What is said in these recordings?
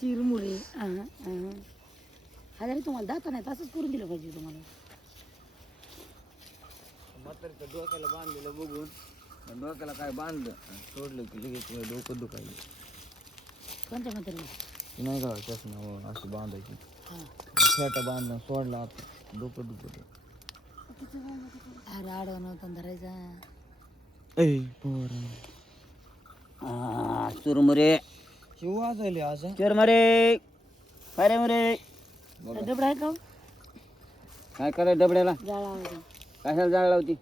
चिरमुरे हजार तुम्हाला दाता नाही तसंच करून दिलं पाहिजे तुम्हाला. म्हातारीचं डोक्याला बांधलेलं बघून डोक्याला काय बांधलं आणि सोडलं की लगेच माझं डोकं दुखायलं. कोणत्या म्हातारी ती नाही का चष्मा अशी बांधायची. हा. छोटा बांधला सोडला आता डोकं दुखत. अरे आडवा नव्हता ना धरायचा. चुरमुरे. शिव वाजवले आज चुरमुरे अरे मुरे डबडा आहे का? काय करायचं डबड्याला जाळा आवडतो कशाला जाळ लावती?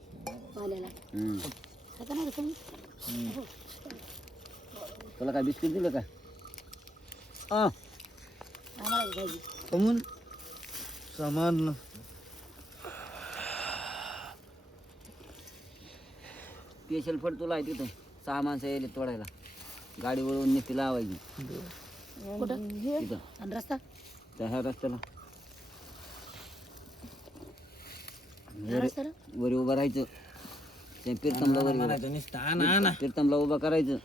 पाल्याला हम्म. खाता नाही का तुम्ही? तुला काय बिस्किट दिलं का? आ. आम्हाला बी पाहिजे कमून? सामान स्पेशल फड तुला आहे तिथं. सहा माणसं यायले तोडायला. गाडी वळवून नीती लावायची. कुठं? तिथं आणि रस्ता? त्या ह्या रस्त्याला. रस्ता ना? वरी उभं राहायचं. त्या प्रीतमला वरी म्हणायचं नुसतं आणा आणा. प्रीतमला उभं करायचं.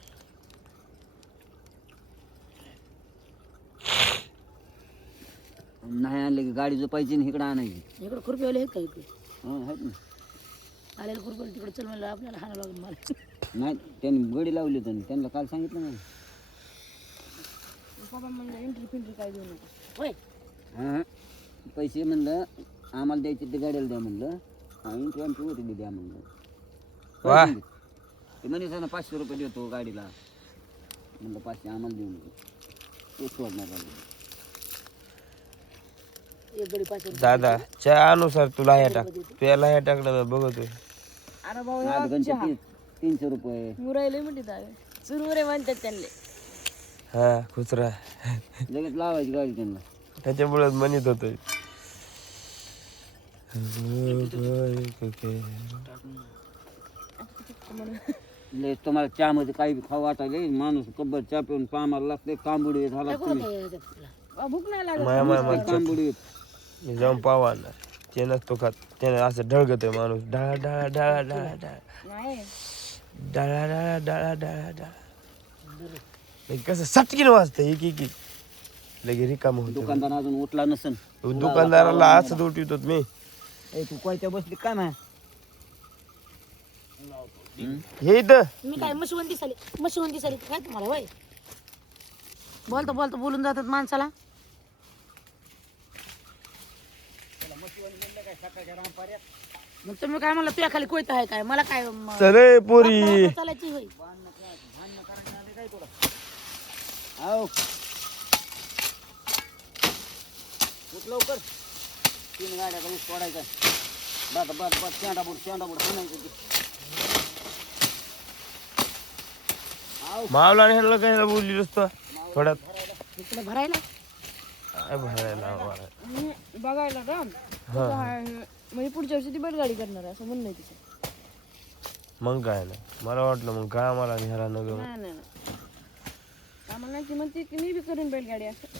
नाही आणलं की गाडी झोपायची आणि इकडं आणायची. इकडं खुरपेवाले आहेत का इकडे? हा आहेत ना. आलेलं तिकडे चल म्हणलं आपल्याला हाणं लागेल मला. नाही त्यांनी गडी लावली त्यांनी त्यांना काल सांगितलं ना होय. हां पैसे म्हणलं आम्हाला द्यायचे ते गाड्याला द्या म्हणलं. तुला आमची ओटी द्या म्हणलं. वा. काय सांगितलं? ते म्हणे ना पाचशे रुपये देतो गाडीला. म्हणलं पाचशे आम्हाला देऊ नको तो एक गडी पाच रुपये. दादा च्या अनुसार तुला ह्या टाक. तुला ह्या टाकलं बघतोय. अरे भाऊ तीनशे रुपये. मुरायले म्हणते दावे म्हणतात त्यांना हा खुचरा लगेच लावायची गाडी त्यांना. त्याच्यामुळेच म्हणत होतोय लय तुम्हाला चहामध्ये काही बी खाऊ वाटायले. माणूस कब्बर चहा पिऊन पामाला लागते. कांबुडी झाला तुम्ही. नका याच्यात. तुला. भूक नाही लागत. माया माया माणसं. कांबुडी मी जाऊन पावा ना ते नसतो खात. त्याने असं ढळगत माणूस. डाळा डाळा डाळा डाळा डाळा नाही. डाळा डाळा डाळा डाळा कसं सटकीन वाजतं एक एक एक लगे रिकाम होत दुकानदार अजून उठला नसन दुकानदाराला असं उठवतो मी. ए तू कोयत्या बसली काय नाही? हे इथं. मी काय मशिवून दिसाली मशिवून दिसाली काय तुम्हाला होय बोलता बोलता बोलून जातात माणसाला. मग तुम्ही काय म्हणला तुझ्या खाली कोयता आहे काय? मला काय म- चले पोरी. चालायची होय. आओ उठ लवकर. तीन गाड्या ऊस सोडायचा बस बस बस शेंडा बुड शेंडा बुड हाणायचं ते. आओ मावला ह्याला काय बोलली असतो थोड्यात. इकडे भरायला? काय भरायला आम्हाला. बघायला का हा. म्हणजे पुढच्या वर्षी ती बैलगाडी करणार आहे असं म्हणणं आहे तिचं. मग काय नाही. मला वाटलं मग काय मला ह्याला नग नाही नाही नाही. आम्हाला नाही ती म्हणते की मी बी करेन बैलगाडी असं.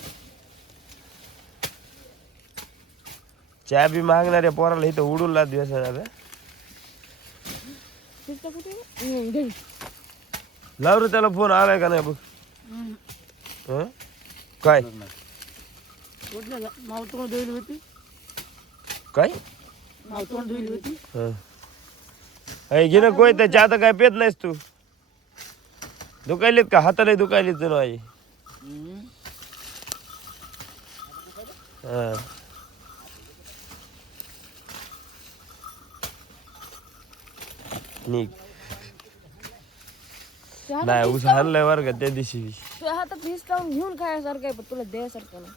चहा बी मागणाऱ्या पोराला इथं उडून लाद व्यसन तिथं कुठे? हम्म, घे. लाव रे त्याला फोन आलाय का नाही बघ? हं? काय? कुठलं ग? माव तोंड धुईल होती? काय? होती. हं. अय घे ना कोय त्याच्या आता काय पेत नाहीस तू? दुखायलेत का? हाताला दुखायलेत जणू आई. हं. नाही ऊस हाणलाय वर का त्या दिवशी. तुझ्या हातात हिसकावून घेऊन खायसारखं आहे पण तुला द्यायसारखं नाही.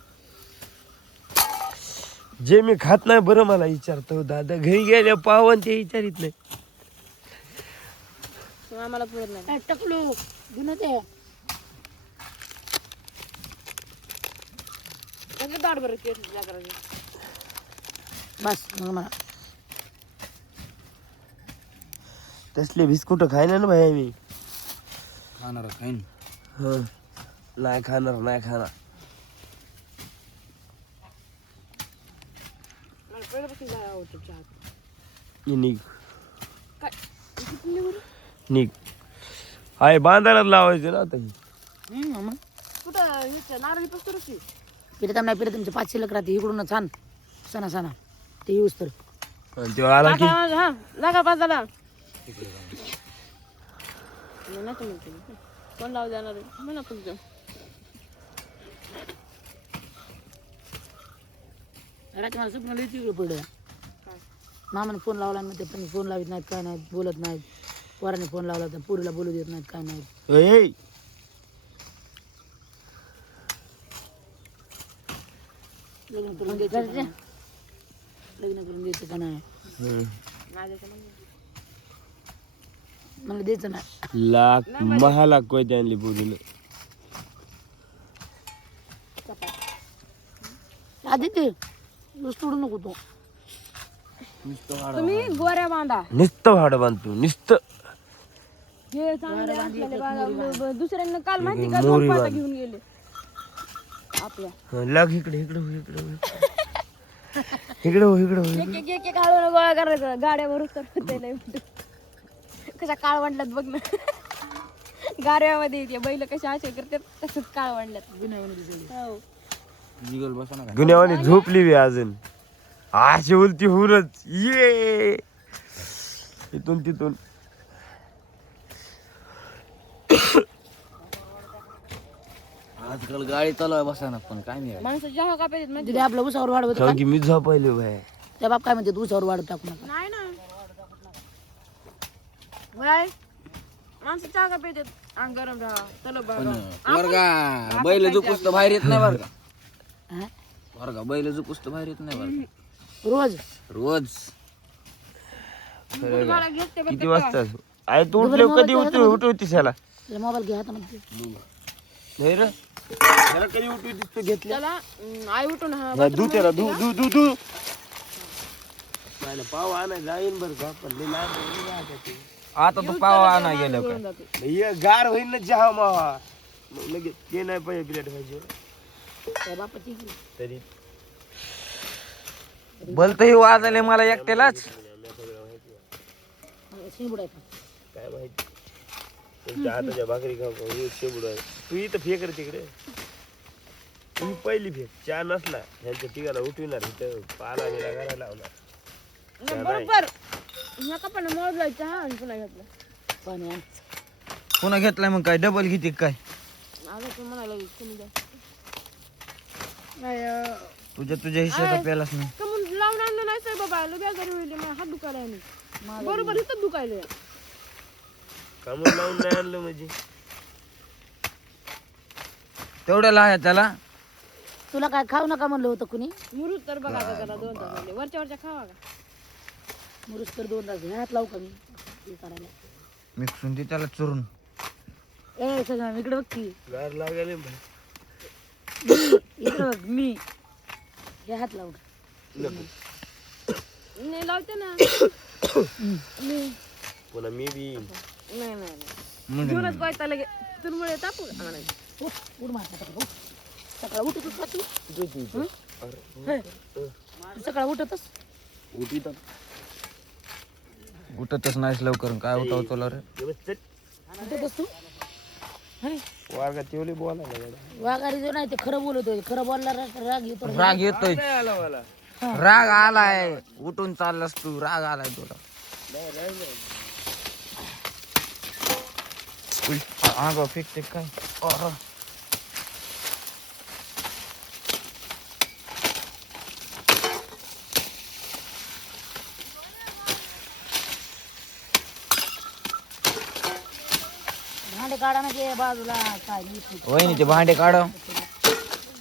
जे मी खात नाही बरं मला विचारतो. दादा घरी गेल्या पावन ते विचारित नाही. आम्हाला पुरत नाही. काय टकलो गुन्हा ते कसं दाट बरं केस करायचं बस मग मला तसले बिस्कुट खायना ना भाई मी खाणार खाईन. हं. नाही खाणार नाही खाणार मला पहिल्यापासून जायला आवडतो चहा ये निघ. काय? किती निघू. आहे बांधायला लावायचं ना आता ही. कुठं? इथं नारळी पसतोरच की पिरताम नाही पिरत तुमचे पाच शिल्लक राहते. इकडून छान सणा सणा. ते येऊस तर. आणि तो आला की? लागा हा लागा नको म्हणते मी. कोण लावू देणार आहे? म्हणा तुमचं. रात्री मला स्वप्न लई तिकडे पडलं. मामाने फोन लावला आणि ते पण फोन लावित नाहीत काय नाहीत बोलत नाहीत. पोराने फोन लावला तर पुरीला बोलू देत नाहीत काय नाहीत. ए लग्न करून द्यायचं का नाही? लग्न करून द्यायचं का नाही? म्हणजे मला द्यायचं नाही. लाख महालाख कोयते आणली पोरीनं आधी ते सोडू नको तू. तुम्ही गोऱ्या बांधा. नुसतं भाडं बांधतो नुसतं. हे चांगले असलेले दुसऱ्यांना काल माहिती का? दोन. घेऊन गेले. आपल्या. हं, लाग इकडे इकडे हो इकडे. हो इकडे हो इकडे हो एक एक एक एक हळून गोळा करायचं. गाड्यावर उतर होते लय. कशा काळ वाढल्यात बघ ना. गाड्यामध्ये ते बैल कशा असे करतात तसंच काळ वाढल्यात. हो. गुन्ह्यावानी झोपली बी अजून. अशी उलती होऊनच. ये. इथून तिथून. आजकाल गाडी चालवाय बसाना पण काय मी माणसं जेव्हा का? तिथे आपलं उसावर वाढवत कारण की? मी झोपायलो बाय. त्या बाप काय म्हणते तू उसावर वाढ टाकू नका. नाही ना. बाय. माणसं चहा का गरम राहा. चलो बघा वर्गा बैल तर बाहेर येत नाही बरं का? हा? वर्गा बैल तर बाहेर येत नाही बरं का? रोज? रोज. किती वाजता? आई तू उठले कधी उठू उठवतीस ह्याला मोबाईल घे हातामध्ये नाही रे. कधी उठवतीस तू घेतली? त्याला अं, आई उठून हा धू त्याला धू धू धू धू. नाही पाव आणाय जाईन बरं का पण लई लांब आहे, लई लांब आहे. ते. आता तू पाव आणा गेलं जाते. हे गार होईल ना चहा मावा. मग लगेच ते नाही पाहिजे प्लेट पाहिजे. त्या बापाची घे. तरी बोलतही वाजले मला एकट्यालाच. काय माहिती तुमच्या हाताच्या भाकरी खाऊ खाऊ रोज शेबुड आहे तू इथं फेक रे तिकडे. तू पहिली फेक. चहा नसला ह्यांच्या तिघाला उठविणार इथं पाला बिला करायला लावणार. नाही, बरोबर. ह्या पण मोडलाय चहा आणि पुन्हा घेतला. पाणी आण. पुन्हा घेतलाय मग काय? डबल घेते काय? तुम्ही द्या. नाही अं, तुझ्या तुझ्या हिशोबात प्यालाच नाही लावून आणलं नाही सर बाबा लुब्या घरी होईल मला हात दुखायला आणि बरोबर इथं दुखायला कामून लावून नाही आणलं म्हणजे? तेवढ्याला आहे त्याला. तुला काय खाऊ नका म्हणलं होतं कुणी? मुरुत तर बघा आता त्याला दोन तास झाले. वरच्या वरच्या खावा का? मुरुस तर दोन तास हात लावू का मी? हे करायला मिक्सून दे त्याला चुरून. ए सगळं इकडे बघ की. गार लागले इकडे बघ मी. हे हात लावू. नाही लावते ना. मी बी. नाही लगे तुरमुळे मार सकाळ उठ. सकाळ उठतच का तू? हे. तू सकाळ उठतच? उठीत उठतच नाहीस लवकर. काय उठाव तुला रे? उठतच तू? हे. वागा तेवढे बोलायला गाड्या. वाघारी जो नाही ते खरं बोलतोय. खरं बोलला राग येतो राग येतोय. राग आलाय. उठून चाललास तू राग आलाय तुला. उई, हा गं, फेकते काय. भांडे काढा ना ते बाजूला. काय नीट नीट. वहिनी ते भांडे काढ.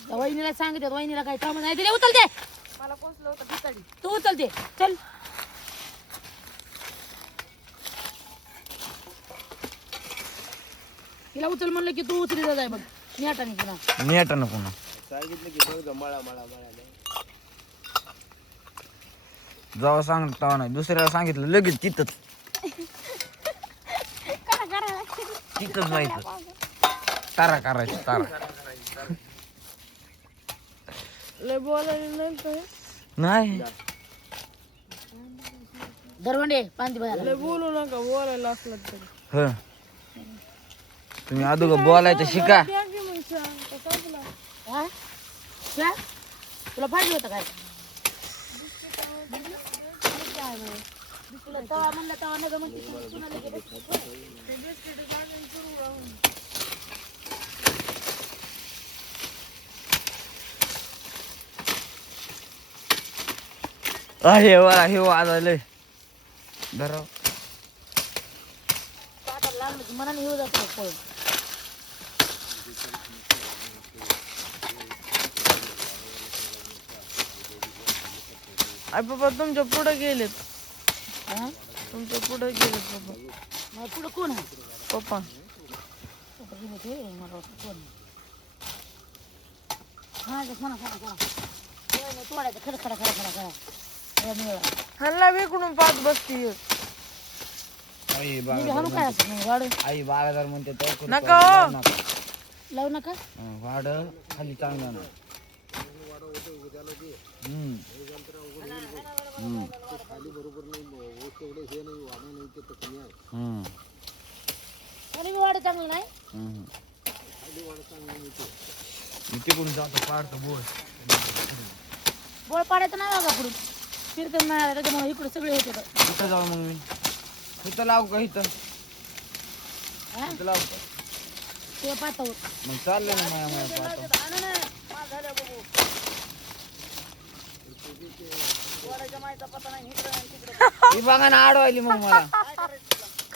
वहिनीला सांगितलं वहिनीला काही काम नाही दिले? उचलते मला पोचलं होतं खिचडी तू उचलते चल. तिला उचल म्हणलं की तू उचली जाय बघ. नेटाने पुन्हा नेट नको ना. सांगितलं की बघ मळा मळा मळा जेव्हा सांग तेव्हा नाही. दुसऱ्याला सांगितलं लगेच तिथंच. तिथंच जायचं तारा. करायची तारा. लय बोलायला नाही तर नाही. दरवंडे लय बोलू नका बोलायला असलं तरी. ह. तुम्ही अदोगर बोलायचं शिका. हा? तुला पाहिजे होतं काय? तुला तवा म्हणलं तवा नका म्हणते तू- तुला लगेच अरे वा हे वाजले धरा आता लागलं मनाने येऊ जातो आई बाबा तुमच्यापुढे गेलेत. तुमच्यापुढे गेलेत बाबा. पुढे पुढं कोण आहे पप्पा. मला कोण हा खरं खरं खरं खरं खरं ह्यांना विकडून पाच बसती आई मी बी हाणू काय असं नाही वाढ आई बागादार म्हणते तो नका हो. लावू नका वाड खाली चांगला ना हम्म. हम्म. हम्म. आणि मी वाढ चांगलं नाही हम्म. जातो पाडतो बोल बोळ पाडायचं नाही बघा पुढून फिरतं नाही त्याच्यामुळे इकडे सगळे होते कुठं जाऊ मग मी. इथं लावू का इथं. हा? इथं लावू. का ते पाहतो मग चाललं ना माया माया पाहतो ही बघा ना आडवायली मग मला.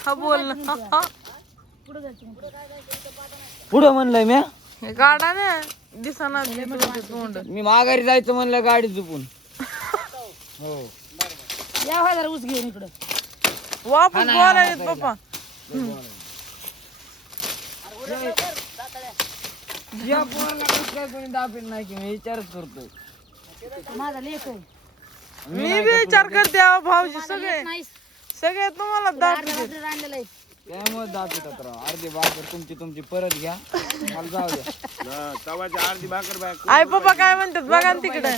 का बोल ना पुढे जायचं पुढं म्हणलंय मी हे गाडा ना दिसाना तोंड. मी माघारी जायचं म्हणलं गाडी चुकून हो. या व्हाय जरा ऊस घेऊन इकडं. वापस पप्पा. या पोराला कसं काय कोणी दाबेल नाही की मी विचारच करतोय. माझा लेख मी बी विचार करते अहो भाऊजी सगळे. नाही सगळे तुम्हाला रात्री आणलेलं आहे. त्यामुळे राव अर्धी भाकर तुमची तुमची. परत घ्या. मला जाऊ द्या. तवाची अर्धी भाकर आई पप्पा काय म्हणतात? बघा ना तिकडे.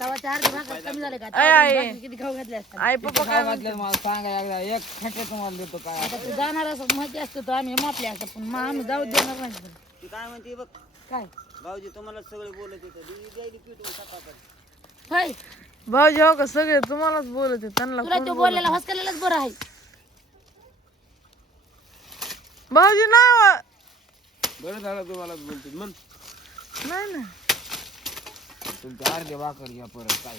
तवाच्या अर्धी भाकर कमी झाले का? आय, आय. भाकरी किती खाऊ घातले असतात आई पप्पा काय काय घातलं मला सांगा एकदा. एक खटे तुम्हाला देतो काय. आता तू जाणार असं माहिती असतं तर आम्ही मापले असतं पण मग आम्ही जाऊ देणार नाही. ती काय म्हणते बघ? काय? भाऊजी तुम्हाला सगळे बोलत येतं होय. भाऊजी हो का? सगळे तुम्हालाच बोलत आहे त्यांना तुला तो बोललेला हसकलेलाच बरं आहे. भाऊजी नाही हो. बरं झालं तुम्हाला बोलतो. मग? नाही ना अर्धी घ्या परत काय?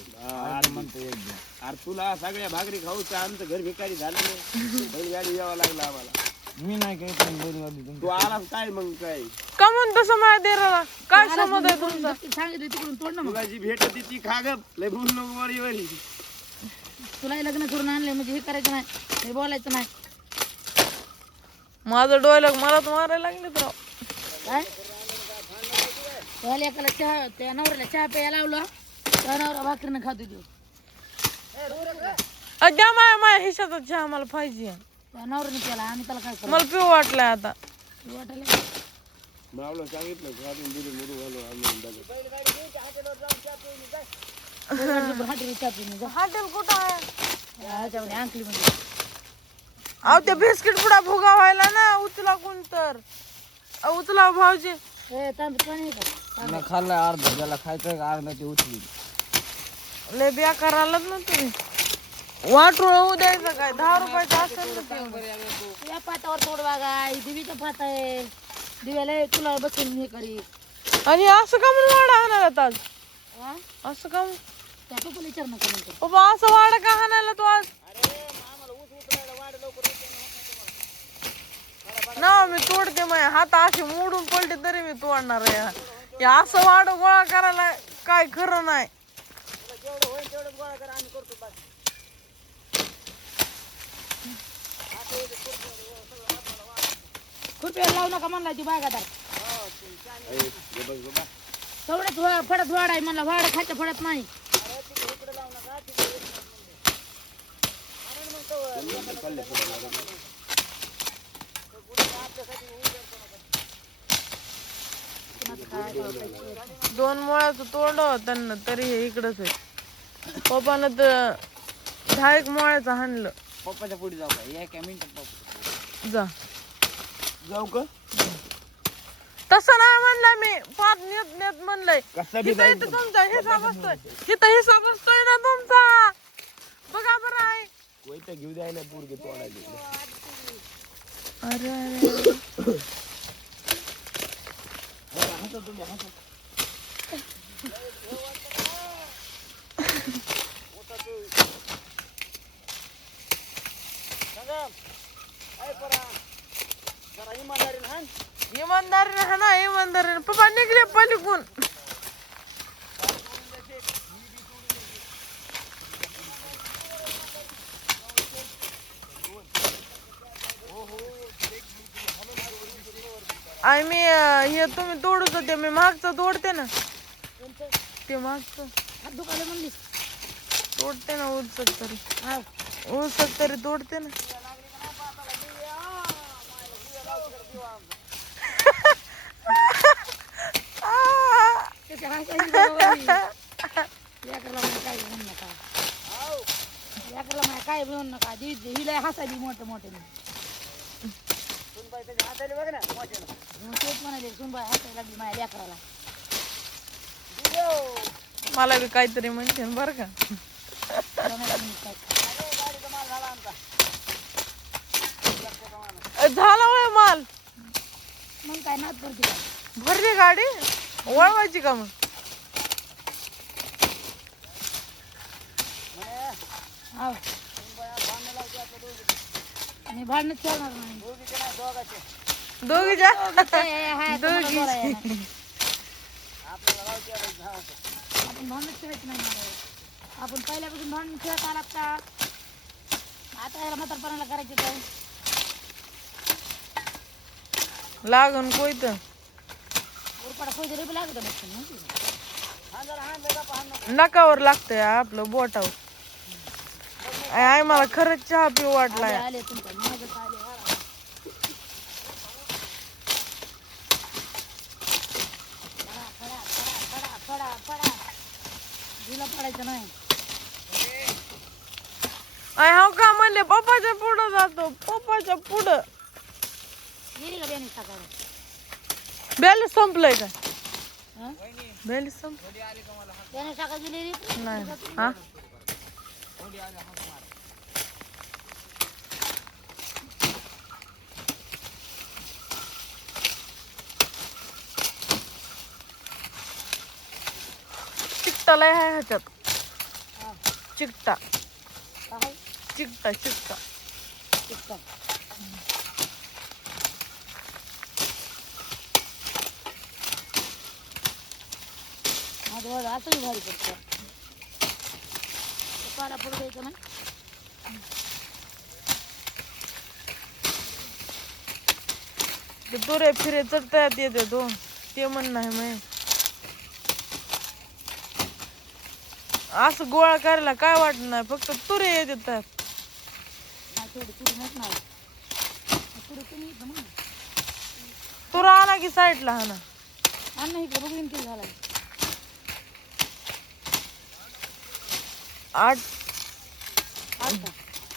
अर्धी म्हणतो एक घ्या. अरे तुला सगळ्या भाकरी खाऊच आमचं घर भिकारी झालं नाही. बैलगाडी यावं लागलं आम्हाला. मी नाही काही पण बोलवाली तू आलास काय मग काय? का म्हणून तसं माझ्या देराला. काय समज आहे तुमचा? सांगितलं तिकडून तोड ना मग. तुला जी भेट होती ती खा ग लय भूल नको वरी वरी तुला हे लग्न करून आणले म्हणजे हे करायचं नाही हे बोलायचं नाही. माझं डोळ्याला मला तर मारायला लागले तर. काय त्या लेकाला चहा त्या नवऱ्याला चहा प्यायला लावलं. त्या नवरा भाकरीनं खात होती द्या माया माया हिशाचा चहा मला पाहिजे. त्या नवऱ्याने केला आणि त्याला काय मला पिऊ वाटलंय आता. मावलं सांगितलं घालून दिली मुरू घालून आणून हॉटेल कुठं आहे? ह्याच्यामध्ये अंकली म्हणजे अहो त्या बिस्किट पुडा भुगा व्हायला ना उचला कोण तर. अहो, उचला हो भाऊजी. हे पाणी मी खाल्लाय अर्धा ज्याला खायचं का अर्धा ते उचली. लय बिया करायलाच ना तुम्ही. वाटूळ होऊ द्यायचं काय? दहा रुपयाचं असेल ना तेवढं. या पातावर तोड बागाय दिवीचा पात आहे. दिव्याला तुला बसून हे करी आणि असं का म्हणून वाडा हाणायला आज? हा? असं का म्हणून? त्या पप्पाला विचार नका नंतर बाबा असं वाडा का हाणायला तू आज? ना मी तोडते माझ्या हात असे मोडून पडले तरी मी तोडणार आहे. हे असं वाड गोळा करायला काय खरं नाही. खुर्पीवर लावू नका म्हणला ती बागादार. तेवढंच फडत वाढ आहे म्हणला. वाढ खायचं फडत नाही. दोन मुळ्याचं तोंड त्यांना तरी हे इकडंच आहे. पप्पानं तर दहा एक मुळ्याचं हाणलं. पप्पाच्या पुढे जाऊ का? पप्पा. जा. जाऊ का? तसं नाही म्हणलं मी. पाच नेत नेत म्हणलंय. इथं इथं तुमचा हिसाब असतोय. इथं हिसाब असतोय ना तुमचा. बघा बरं आहे. घेऊ द्याय ना पोरगे तोडायला अरे अरे जरा इमानदारीने हाण. इमानदारीने हा ना इमानदारीने पप्पा निघले पलीकून आणि मी अं, हे तुम्ही तोडत होते मी मागचं तोडते ना. ते मागचं. हात दुखायला म्हणलीस तोडते ना उलसत तरी. हा. उलसत तरी तोडते ना. त्याच्या हाताची बरोबरी. लेकराला म्हणे काय म्हणू नका. लेकराला म्हणे काय म्हणू नका. दी हिला हसायली मोठे मोठे सुनबाई त्याच्या हाताने बघ ना मोठ्यानं. मग तेच म्हणाले सुनबाई हसायला लागली माझ्या लेकराला मला बी काहीतरी म्हणते बरं का. तुला नाही म्हणत अ, झाला होय माल. मग काय नाद करते का भरली गाडी? वळवायची का मग? हा मी भांडणच नाही. दोघीच्या हाय, तुम्हाला बोलायला येणार. आपण भांडणच खेळायचं नाही मला. आपण पहिल्यापासून भांडण खेळत आलात का आता याला म्हातारपणाला करायचे काय लागन कोयत उरपाडा रेबी लागत. नकावर लागतंय आपलं बोटावर आय आय, मला खरंच चहा पिऊ वाटलाय आले आले तुमच्या माझं आले हा. पडा, पडा, पडा, पडा, पडा, पडा. पडायचं नाही. हाव का म्हणले पप्पाच्या पुढं जातो पप्पाच्या पुढं. गेली का बॅलन्स संपलंय का? हं? बॅलन्स संप नाही. हा? आहे ह्याच्यात. चिकटा. काय चिकटा चिकटा. टिकटॉक माझं वड भारी पडतं पाला पडू द्यायचं नाही ते तुरे फिरे चढतायत येते दोन. ते म्हण नाही मग असं गोळा करायला काय वाटत नाही फक्त तुरे येत त्यात तुरा आला की साईडला हा ना. अन्न इकडे बघून किती झाला आठ. आता